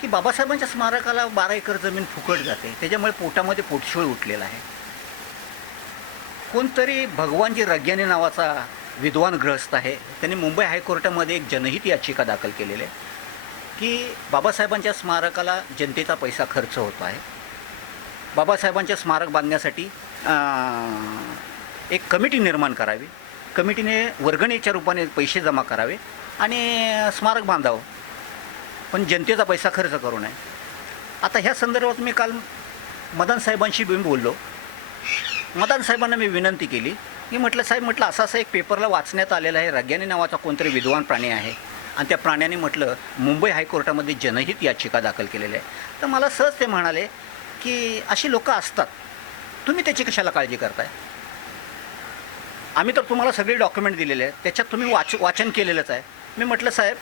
की बाबासाहेबांच्या स्मारकाला 12 एकर जमीन फुकट जाते, त्याच्यामुळे पोटामध्ये पोटशोळ उठलेला आहे. कोणतरी भगवानजी रग्याने नावाचा विद्वान गृहस्थ आहे, त्यांनी मुंबई हायकोर्टामध्ये एक जनहित याचिका दाखल केलेली आहे की बाबासाहेबांच्या स्मारकाला जनतेचा पैसा खर्च होतो आहे. बाबासाहेबांच्या स्मारक बांधण्यासाठी एक कमिटी निर्माण करावी, कमिटीने वर्गणीच्या रूपाने पैसे जमा करावे आणि स्मारक बांधावं, पण जनतेचा पैसा खर्च करू नये. आता ह्या संदर्भात मी काल मदन साहेबांशी बोललो. मदन साहेबांना मी विनंती केली. मी म्हटलं साहेब, म्हटलं असं एक पेपरला वाचण्यात आलेलं आहे, रग्याने नावाचा कोणतरी विद्वान प्राणी आहे आणि त्या प्राण्याने म्हटलं मुंबई हायकोर्टामध्ये जनहित याचिका दाखल केलेली आहे. तर मला सहज ते म्हणाले की अशी लोकं असतात, तुम्ही त्याची कशाला काळजी करताय? आम्ही तर तुम्हाला सगळे डॉक्युमेंट दिलेले आहेत, त्याच्यात तुम्ही वाचन केलेलंच आहे. मी म्हटलं साहेब,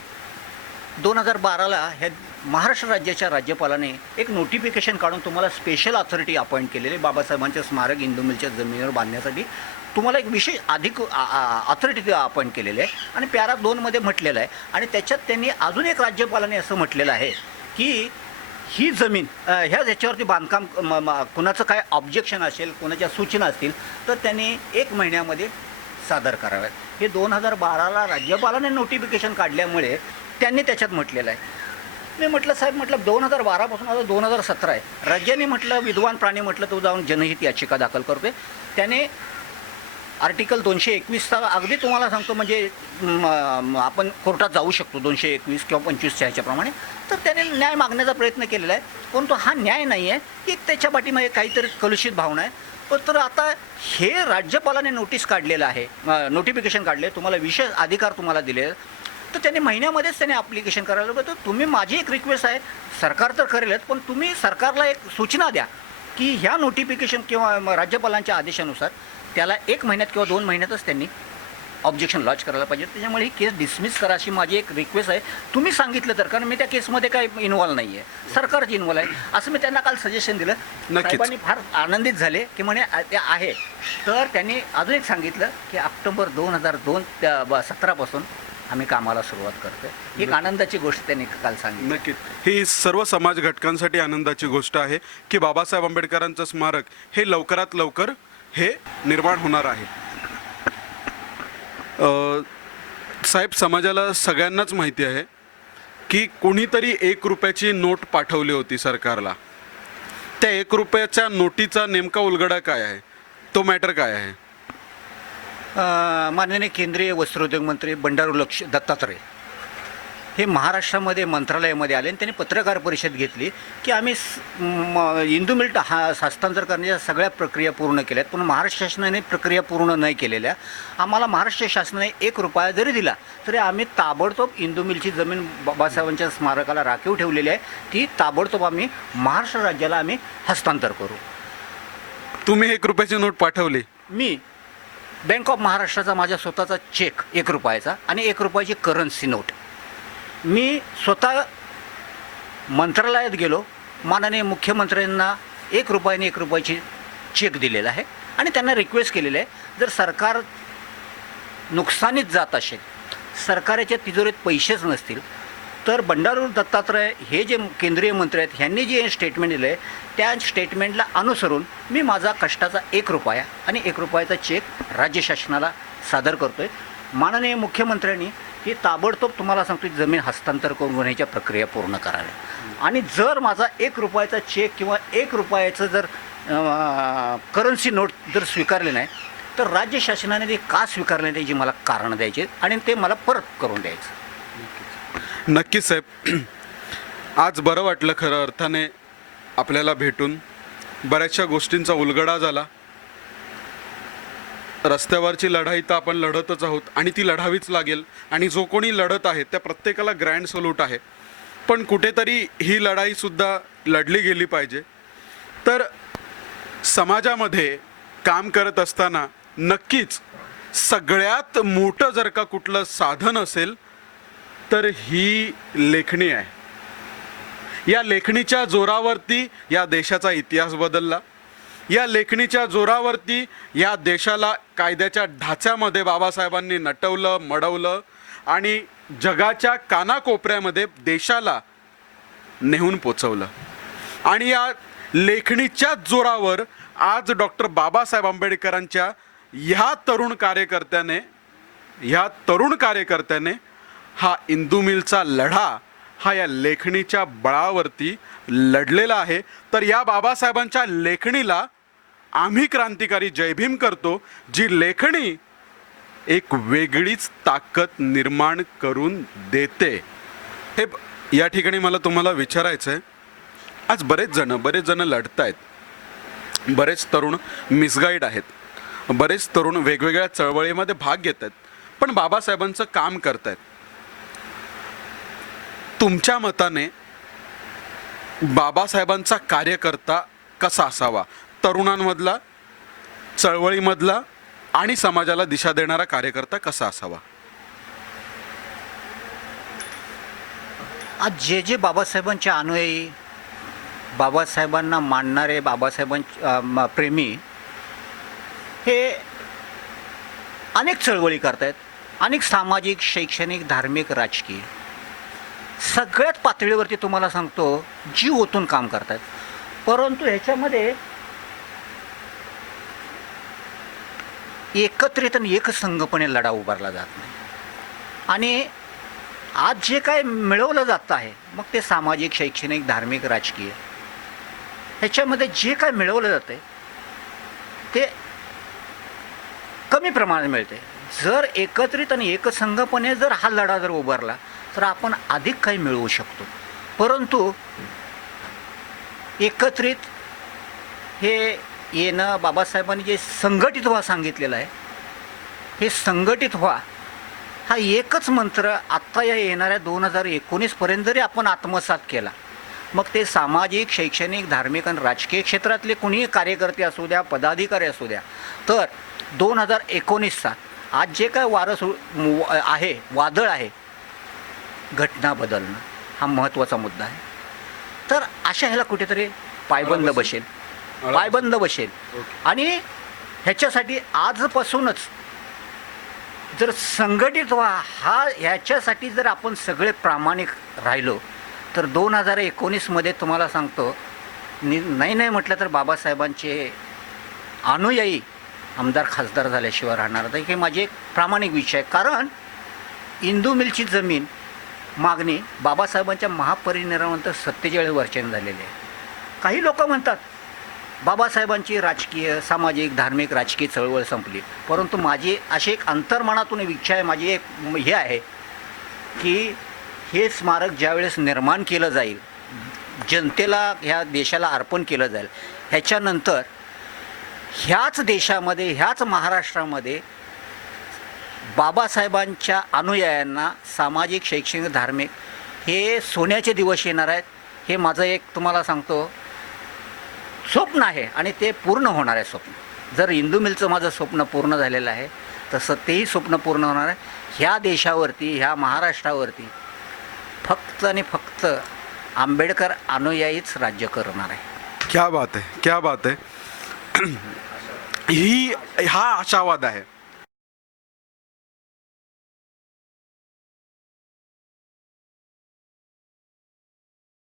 2012ला ह्या महाराष्ट्र राज्याच्या राज्यपालाने एक नोटिफिकेशन काढून तुम्हाला स्पेशल अथॉरिटी अपॉइंट केलेली बाबासाहेबांचे स्मारक इंदू मिलच्या जमिनीवर बांधण्यासाठी तुम्हाला एक विशेष अधिक अथॉरिटी अपॉइंट केलेली आहे आणि पॅरा 2मध्ये म्हटलेलं आहे. आणि त्याच्यात त्यांनी अजून एक राज्यपालाने असं म्हटलेलं आहे की ही जमीन ह्याच्यावरती बांधकाम कुणाचं काय ऑब्जेक्शन असेल, कुणाच्या सूचना असतील तर त्यांनी 1 महिन्यामध्ये सादर कराव्यात. हे 2012ला राज्यपालाने नोटिफिकेशन काढल्यामुळे त्यांनी त्याच्यात म्हटलेलं आहे. मी म्हटलं साहेब, म्हटलं 2012पासून आता 2017 आहे. राज्याने म्हटलं विद्वान प्राणी म्हटलं तो जाऊन जनहित याचिका दाखल करतोय. त्याने आर्टिकल 221चा अगदी तुम्हाला सांगतो, म्हणजे आपण कोर्टात जाऊ शकतो 221 किंवा 25च्या ह्याच्याप्रमाणे. तर त्याने न्याय मागण्याचा प्रयत्न केलेला आहे, परंतु हा न्याय नाही आहे, की त्याच्या पाठीमागे काहीतरी कलुषित भावना आहे. तर आता हे राज्यपालाने नोटीस काढलेलं आहे, नोटिफिकेशन काढले, तुम्हाला विशेष अधिकार तुम्हाला दिले, तर त्याने महिन्यामध्येच त्याने ॲप्लिकेशन करायला पाहिजे. तर तुम्ही, माझी एक रिक्वेस्ट आहे, सरकार तर करेलच, पण तुम्ही सरकारला एक सूचना द्या की ह्या नोटिफिकेशन किंवा राज्यपालांच्या आदेशानुसार त्याला 1 महिन्यात किंवा 2 महिन्यातच त्यांनी ऑब्जेक्शन लॉन्च करायला पाहिजे. त्याच्यामुळे ही केस डिसमिस करा अशी माझी एक रिक्वेस्ट आहे. तुम्ही सांगितलं तर, कारण मी त्या केसमध्ये काही इन्व्हॉल्व नाही आहे, सरकारची इन्व्हॉल्व आहे, असं मी त्यांना काल सजेशन दिलं. साहेबांनी फार आनंदित झाले की म्हणे ते आहे. तर त्यांनी अजून एक सांगितलं की ऑक्टोबर 2017पासून आम्ही कामाला सुरुवात करतोय. एक आनंदाची गोष्ट त्यांनी काल सांगितली. नक्कीच ही सर्व समाज घटकांसाठी आनंदाची गोष्ट आहे की बाबासाहेब आंबेडकरांचं स्मारक हे लवकरात लवकर हे निर्माण होणार आहे. साहेब, समाजाला सगळ्यांनाच माहिती आहे की कोणीतरी 1 रुपयाची नोट पाठवली होती सरकारला. त्या 1 रुपयाच्या नोटीचा नेमका उलगडा काय आहे, तो मॅटर काय आहे? माननीय केंद्रीय वस्त्रोद्योग मंत्री बंडारू दत्तात्रय हे महाराष्ट्रामध्ये मंत्रालयामध्ये आले आणि त्यांनी पत्रकार परिषद घेतली की आम्ही इंदू मिल हस्तांतर करण्याच्या सगळ्या प्रक्रिया पूर्ण केल्यात, पण महाराष्ट्र शासनाने प्रक्रिया पूर्ण नाही केलेल्या. आम्हाला महाराष्ट्र शासनाने 1 रुपया जरी दिला तरी आम्ही ताबडतोब इंदू मिलची जमीन बाबासाहेबांच्या स्मारकाला राखीव ठेवलेली आहे, ती ताबडतोब आम्ही महाराष्ट्र राज्याला आम्ही हस्तांतर करू. तुम्ही 1 रुपयाची नोट पाठवली? मी बँक ऑफ महाराष्ट्राचा माझ्या स्वतःचा चेक 1 रुपयाचा आणि 1 रुपयाची करन्सी नोट मी स्वतः मंत्रालयात गेलो, माननीय मुख्यमंत्र्यांना 1 रुपयाने 1 रुपयाची चेक दिलेला आहे आणि त्यांना रिक्वेस्ट केलेलं आहे, जर सरकार नुकसानीत जात असेल, सरकारच्या तिजोरीत पैसेच नसतील, तर बंडारू दत्तात्रय हे जे केंद्रीय मंत्री आहेत ह्यांनी जे स्टेटमेंट दिलं आहे त्या स्टेटमेंटला अनुसरून मी माझा कष्टाचा 1 रुपया आणि 1 रुपयाचा चेक राज्य शासनाला सादर करतो आहे. माननीय मुख्यमंत्र्यांनी ही ताबडतोब तुम्हाला सांगतो जमीन हस्तांतर करून होण्याच्या प्रक्रिया पूर्ण कराव्या. आणि जर माझा 1 रुपयाचा चेक किंवा 1 रुपयाचं जर करन्सी नोट जर स्वीकारले नाही तर राज्य शासनाने ते का स्वीकारले त्याची मला कारणं द्यायची आणि ते मला परत करून द्यायचं. नक्कीच साहेब, आज बरं वाटलं खरं अर्थाने आपल्याला भेटून. बऱ्याचशा गोष्टींचा उलगडा झाला. रस्त्यावरची लढाई तर आपण लढतच आहोत आणि ती लढावीच लागेल आणि जो कोणी लढत आहे त्या प्रत्येकाला ग्रँड सल्यूट आहे. पण कुठेतरी ही लढाईसुद्धा लढली गेली पाहिजे. तर समाजामध्ये काम करत असताना नक्कीच सगळ्यात मोठं जर का कुठलं साधन असेल तर ही लेखणी आहे. या लेखणीच्या जोरावरती या देशाचा इतिहास बदलला. या लेखणीच्या जोरावरती या देशाला कायद्याच्या ढाच्यामध्ये बाबासाहेबांनी नटवलं, मडवलं आणि जगाच्या कानाकोपऱ्यामध्ये देशाला नेऊन पोचवलं. आणि या लेखणीच्या जोरावर आज डॉक्टर बाबासाहेब आंबेडकरांच्या ह्या तरुण कार्यकर्त्याने हा इंदू मिलचा लढा हा या लेखणीच्या बळावरती लढलेला आहे. तर या बाबासाहेबांच्या लेखणीला आम्ही क्रांतिकारी जयभीम करतो, जी लेखणी एक वेगळीच ताकद निर्माण करून देते. हे या ठिकाणी मला तुम्हाला विचारायचं आहे, आज बरेच जण लढत आहेत, बरेच तरुण मिसगाईड आहेत, बरेच तरुण वेगवेगळ्या चळवळीमध्ये भाग घेत आहेत, पण बाबासाहेबांचं काम करत आहेत. तुमच्या मताने बाबासाहेबांचा कार्यकर्ता कसा असावा? तरुणांमधला, चळवळीमधला आणि समाजाला दिशा देणारा कार्यकर्ता कसा असावा? आज जे बाबासाहेबांचे अनुयायी, बाबासाहेबांना मानणारे, प्रेमी हे अनेक चळवळी करतायत, अनेक सामाजिक, शैक्षणिक, धार्मिक, राजकीय सगळ्याच पातळीवरती तुम्हाला सांगतो जीव ओतून काम करतायत. परंतु ह्याच्यामध्ये एकत्रित आणि एकसंघपणे लढा उभारला जात नाही. आणि आज जे काय मिळवलं जातं आहे, मग ते सामाजिक, शैक्षणिक, धार्मिक, राजकीय ह्याच्यामध्ये जे काय मिळवलं जातं आहे ते कमी प्रमाणात मिळते. जर एकत्रित आणि एकसंघपणे जर हा लढा जर उभारला तर आपण अधिक काही मिळवू शकतो. परंतु एकत्रित हे येणं, बाबासाहेबांनी जे संघटित व्हा सांगितलेलं आहे, हे संघटित व्हा हा एकच मंत्र आत्ता या येणाऱ्या 2019पर्यंत जरी आपण आत्मसात केला, मग ते सामाजिक, शैक्षणिक, धार्मिक आणि राजकीय क्षेत्रातले कुणीही कार्यकर्ते असू द्या, पदाधिकारी असू द्या, तर 2019चा आज जे काय वादळ आहे, घटना बदलणं हा महत्त्वाचा मुद्दा आहे. तर अशा ह्याला कुठेतरी पायबंद बसेल. आणि ह्याच्यासाठी आजपासूनच जर संघटित ह्याच्यासाठी जर आपण सगळे प्रामाणिक राहिलो तर 2019मध्ये तुम्हाला सांगतो, नाही म्हटलं तर बाबासाहेबांचे अनुयायी आमदार खासदार झाल्याशिवाय राहणार नाही. हे माझे एक प्रामाणिक विषय आहे. कारण इंदू मिलची जमीन मागणी बाबासाहेबांच्या महापरिनिर्वाणानंतर 47 वर्षांनी झालेली आहे. काही लोक म्हणतात बाबासाहेबांची राजकीय, सामाजिक, धार्मिक, राजकीय चळवळ संपली. परंतु माझी अशी एक अंतर्मनातून इच्छा आहे, माझी एक हे आहे की हे स्मारक ज्यावेळेस निर्माण केलं जाईल, जनतेला, ह्या देशाला अर्पण केलं जाईल, ह्याच्यानंतर ह्याच देशामध्ये, ह्याच महाराष्ट्रामध्ये बाबासाहेबांच्या अनुयायांना सामाजिक, शैक्षणिक, धार्मिक हे सोन्याचे दिवस येणार आहेत. हे माझं एक तुम्हाला सांगतो स्वप्न आहे आणि ते पूर्ण होणार आहे स्वप्न. जर इंदू मिलचं माझं स्वप्न पूर्ण झालेलं आहे तसं तेही स्वप्न पूर्ण होणार आहे. ह्या देशावरती, ह्या महाराष्ट्रावरती फक्त आणि फक्त आंबेडकर अनुयायीच राज्य करणार आहे. क्या बात आहे. हा आशावाद आहे.